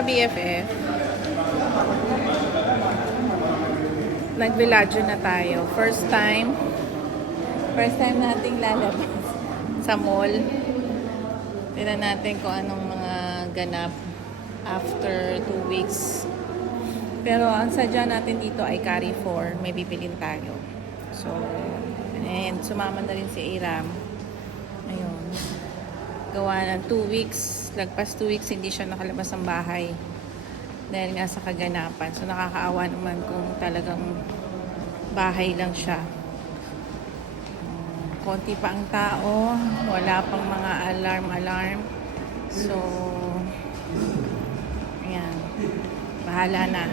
ka-BFF, nag-Villaggio na tayo. First time nating lalabas sa mall. Tignan natin kung anong mga ganap after 2 weeks. Pero ang sadya natin dito ay Carrefour. May bibilin tayo. So, and sumama na rin si Iram. Ayun. Gawa ng 2 weeks. Lagpas 2 weeks, hindi siya nakalabas ng bahay. Dahil nga sa kaganapan. So, nakakaawa naman kung talagang bahay lang siya. Konti pa ang tao. Wala pang mga alarm. So, ayan. Bahala na.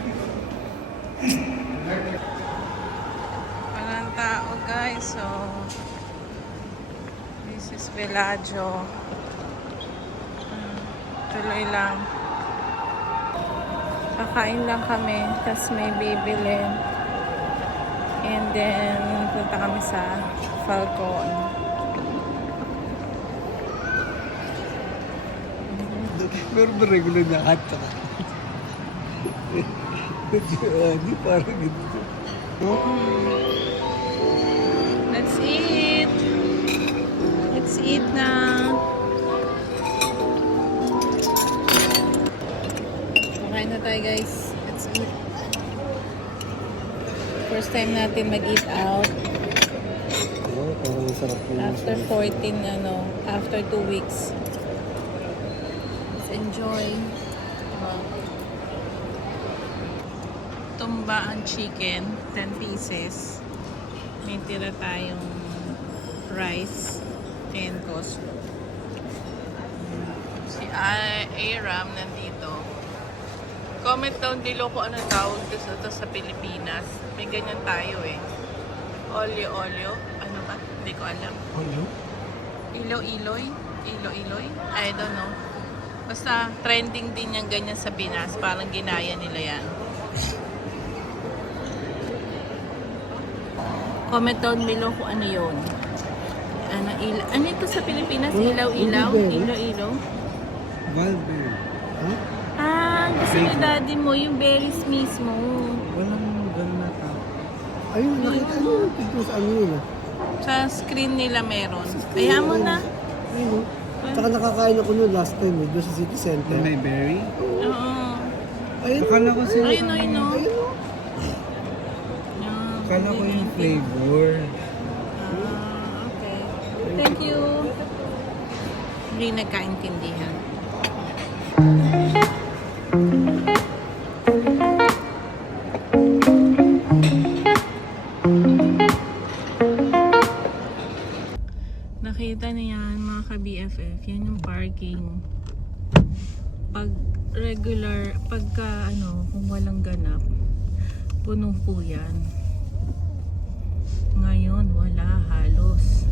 Walang tao, guys. So, this is Villaggio. Tuloy lang. Kakain lang kami. Tapos may bibili. And then, punta kami sa Falcon. Pero regular na kanta ka. Hindi parang ito. Let's eat! Let's eat na! Kain na tayo, guys. Let's eat. First time natin mag-eat out. Oo, parang sarap po. After 14, after 2 weeks. Let's enjoy. Tumba ang chicken, 10 pieces. May tira tayong rice and coleslaw. Si Aram nandito. Comment down below kung ano tawag dito sa Pilipinas. May ganyan tayo eh. Olio. Ano ba? Hindi ko alam. Ano? Ilo-iloy? I don't know. Basta trending din yung ganyan sa Pinas. Parang ginaya nila yan. Comment down below kung ano yun. Ano ito sa Pilipinas? Ilaw-ilaw? Ilo-ilo? Valverde. Huh? Gusto ni daddy mo yung berries mismo. Walang gano'n na tao. Ayun, nakita nyo yung picture sa ano yun. Sa screen nila meron. Kaya mo na. Ayun. Tsaka nakakain ako nun last time doon sa City Center. May berry? Oo. Ayun. Akala ko sila. Ayun. Ayun. Akala ko yung flavor. Okay. Thank you. Hindi nagkaintindihan. Nakita niyo yan mga ka-BFF, yan yung parking. Pag regular, pagka kung walang ganap, puno po yan. Ngayon wala halos.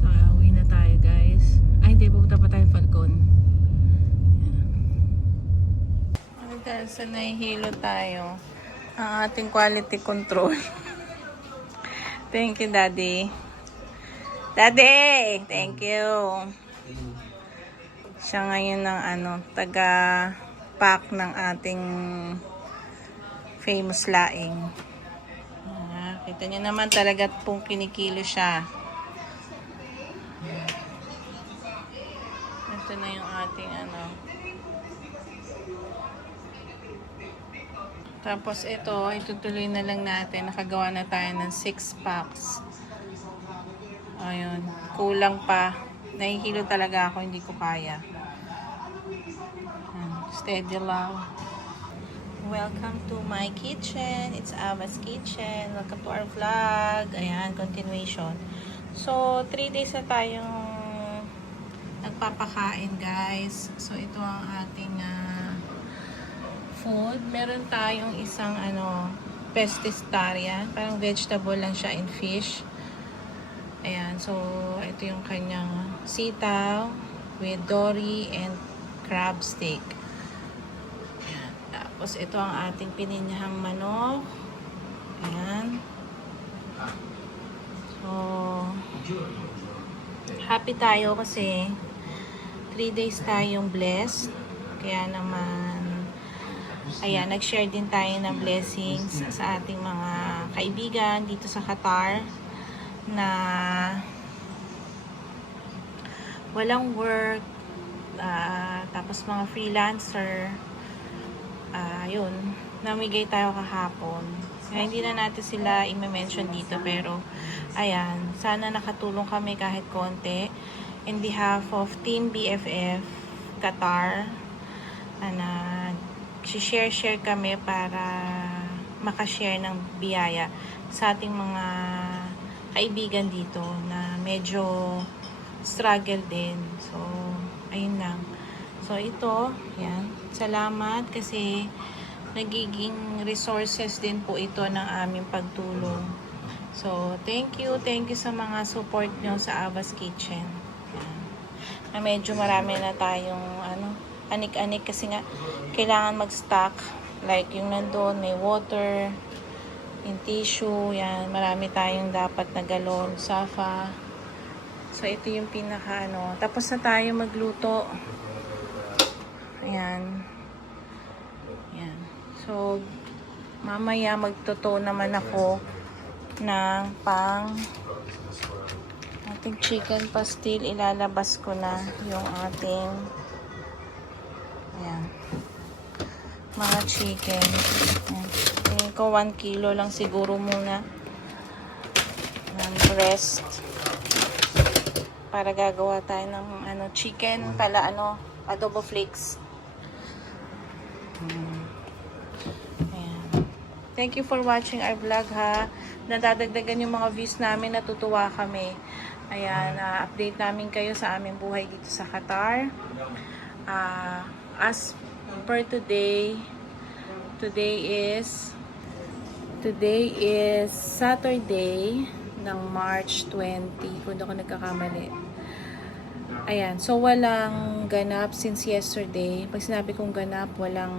So uwi na tayo, guys. Ay hindi, pupunta pa tayo Falcon. Dahil sa nahihilo tayo, ang ating quality control. Thank you, Daddy. Daddy! Thank you. Siya ngayon ng taga-pack ng ating famous laing. Kita niyo naman talaga pong kinikilo siya. Ito na yung ating Tapos ito, itutuloy na lang natin. Nakagawa na tayo ng 6 packs. Ayun. Kulang pa. Nahihilo talaga ako. Hindi ko kaya. Steady lang. Welcome to my kitchen. It's Ava's Kitchen. Welcome to our vlog. Ayan, continuation. So, 3 days na tayong nagpapakain, guys. So, ito ang ating food. Meron tayong isang pescetarian. Parang vegetable lang siya and fish. Ayan. So, ito yung kanyang sitaw with dory and crab steak. Ayan. Tapos, ito ang ating pininyahang manok. Ayan. So, happy tayo kasi 3 days tayong blessed. Kaya naman, ayan, nag-share din tayo ng blessings sa ating mga kaibigan dito sa Qatar na walang work, tapos mga freelancer. Yun, namigay tayo kahapon. Kaya hindi na natin sila i-mention dito, pero ayan, sana nakatulong kami kahit konti in behalf of Team BFF Qatar na share kami para makashare ng biyaya sa ating mga kaibigan dito na medyo struggle din. So, ayun lang. So, ito, yan. Salamat kasi nagiging resources din po ito ng aming pagtulong. So, thank you sa mga support nyo sa Ava's Kitchen. Yan. Na medyo marami na tayong anik-anik kasi nga kailangan mag-stock. Like yung nandun, may water, yung tissue, yan. Marami tayong dapat na galon, safa. So, ito yung pinaka Tapos na tayo magluto. Ayan. Ayan. So, mamaya magtotoo naman ako ng ating chicken pastil. Ilalabas ko na yung ating ayan, mga chicken. Ayan. Tingin ko 1 kilo lang siguro muna ng breast para gagawa tayo ng chicken pala adobo flakes. Ayan. Thank you for watching our vlog ha. Nadadagdagan yung mga views namin, natutuwa kami. Ayan, update namin kayo sa aming buhay dito sa Qatar. As per today is Saturday ng March 20, kung ako nagkakamali. Ayan, so walang ganap since yesterday. Pag sinabi kong ganap, walang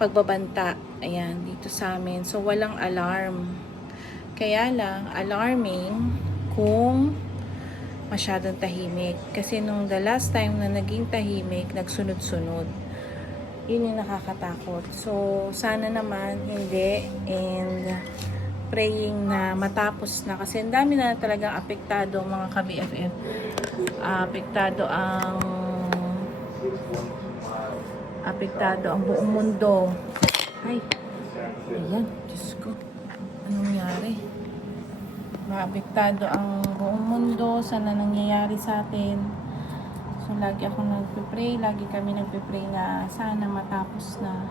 pagbabanta. Ayan, dito sa amin. So walang alarm. Kaya lang, alarming kung masyadong tahimik. Kasi nung the last time na naging tahimik, nagsunod-sunod. Yun yung nakakatakot. So, sana naman hindi. And praying na matapos na. Kasi ang dami na talagang apektado mga ka-BFF. Apektado ang buong mundo. Ay, ayan, Diyos ko. Anong nangyari? Maapektado ang buong mundo. Sana nangyayari sa atin. So, lagi ako nagpipray. Lagi kami nagpipray na sana matapos na.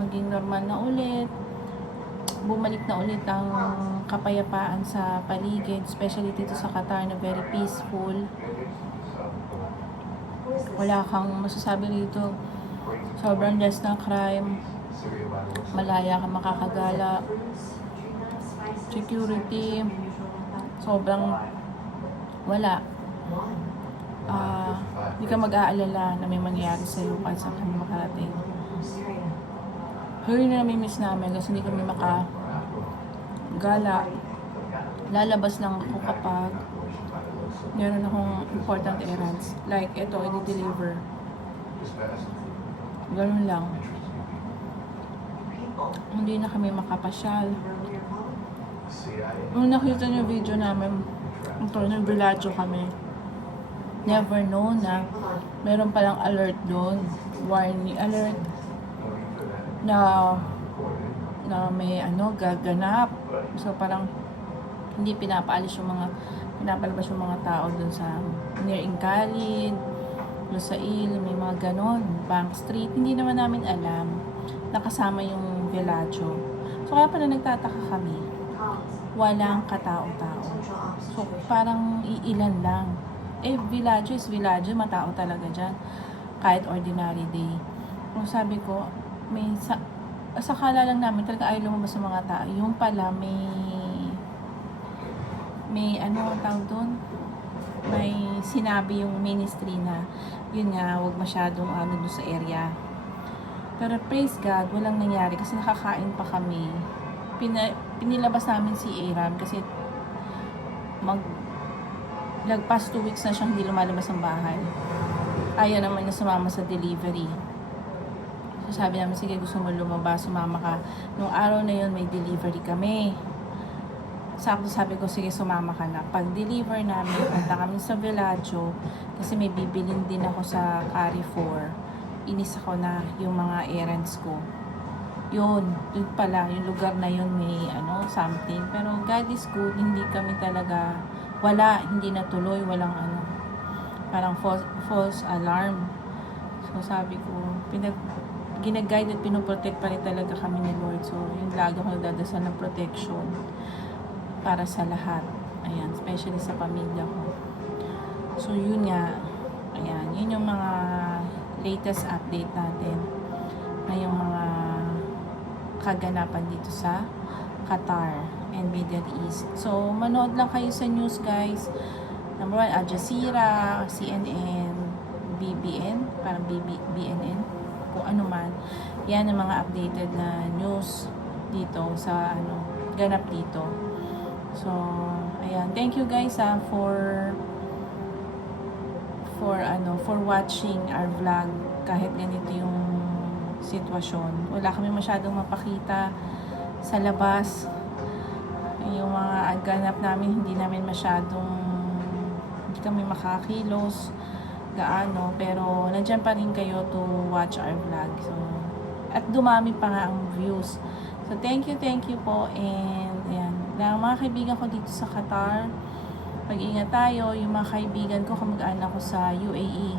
Maging normal na ulit. Bumalik na ulit ang kapayapaan sa paligid. Especially dito sa Qatar na very peaceful. Wala kang masasabi dito. Sobrang less ng crime. Malaya ka makakagala. Security. Sobrang wala. Hindi ka mag-aalala na may mangyayari sa iyo kahit saan kami makarating. Huli na namimiss namin kasi hindi kami makagala. Lalabas lang ako kapag meron akong important errands. Like, ito, i-deliver. Ganun lang. Hindi na kami makapasyal. Nung nakita niyo video namin, ito, nag-villaggio kami. Never know na meron palang alert doon. Warning alert na may gaganap. So parang hindi pinapalabas yung mga tao doon sa near Inkalid, Lusail, may mga ganon, Bank Street. Hindi naman namin alam nakasama yung Villaggio. So kaya pala nagtataka kami, walang katao-tao. So parang iilan lang. Villaggio is Villaggio, matao talaga dyan kahit ordinary day. Kung sabi ko, sa kala lang namin talaga ayaw lumabas sa mga tao. Yung pala may tawag doon? May sinabi yung ministry na yun nga, wag masyadong doon sa area. Pero praise God, walang nangyari kasi nakakain pa kami. Pinilabas namin si Aram kasi lagpas 2 weeks na siyang hindi lumalabas ng bahay. ayaw naman niya sumama sa delivery. So sabi namin, sige, gusto mo lumabas, sumama ka. Nung araw na yun, may delivery kami. Sakto sabi ko, sige, sumama ka na. Pag-deliver namin, punta kami sa Villaggio, kasi may bibilin din ako sa Carrefour. Inis ako na yung mga errands ko. Yun pala, yung lugar na yun may something. Pero God is good, hindi kami talaga, hindi natuloy, walang parang false alarm. So sabi ko, ginaguide at pinoprotect pa rin talaga kami ni Lord. So yung lagi ako nagdadasal ng protection para sa lahat. Ayan, especially sa pamilya ko. So yun nga, ayan, yun yung mga latest update natin na yung mga kaganapan dito sa Qatar and Middle East. So manood lang kayo sa news, guys. Number 1, Al Jazeera, CNN, BBN, parang BNN, kung ano man. Yan ang mga updated na news dito sa ganap dito. So, ayan. Thank you guys for watching our vlog kahit ganito yung sitwasyon. Wala kami masyadong mapakita sa labas. Yung mga ganap namin, hindi kami makakilos gaano, pero nandiyan pa rin kayo to watch our vlog. So, at dumami pa nga ang views. So, thank you po, and ayan, mga kaibigan ko dito sa Qatar, mag-ingat tayo. Yung mga kaibigan ko, kamag-anak ko sa UAE,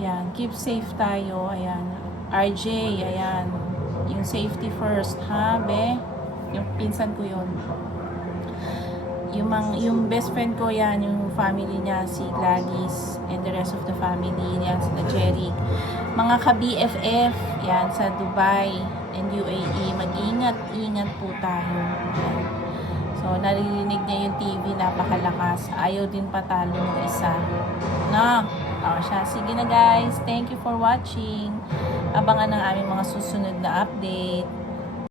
ayan, keep safe tayo. Ayan, RJ, ayan, yung safety first, ha, be? Yung pinsan ko yun. Yung best friend ko yan, yung family niya, si Gladys, and the rest of the family niya, sila Jerry. Mga ka-BFF, yan, sa Dubai and UAE, mag-ingat po tayo. Yan. So, naririnig niya yung TV, napakalakas. Ayaw din patalo ng isa. No? Siya. Sige na guys, thank you for watching. Abangan ng aming mga susunod na update.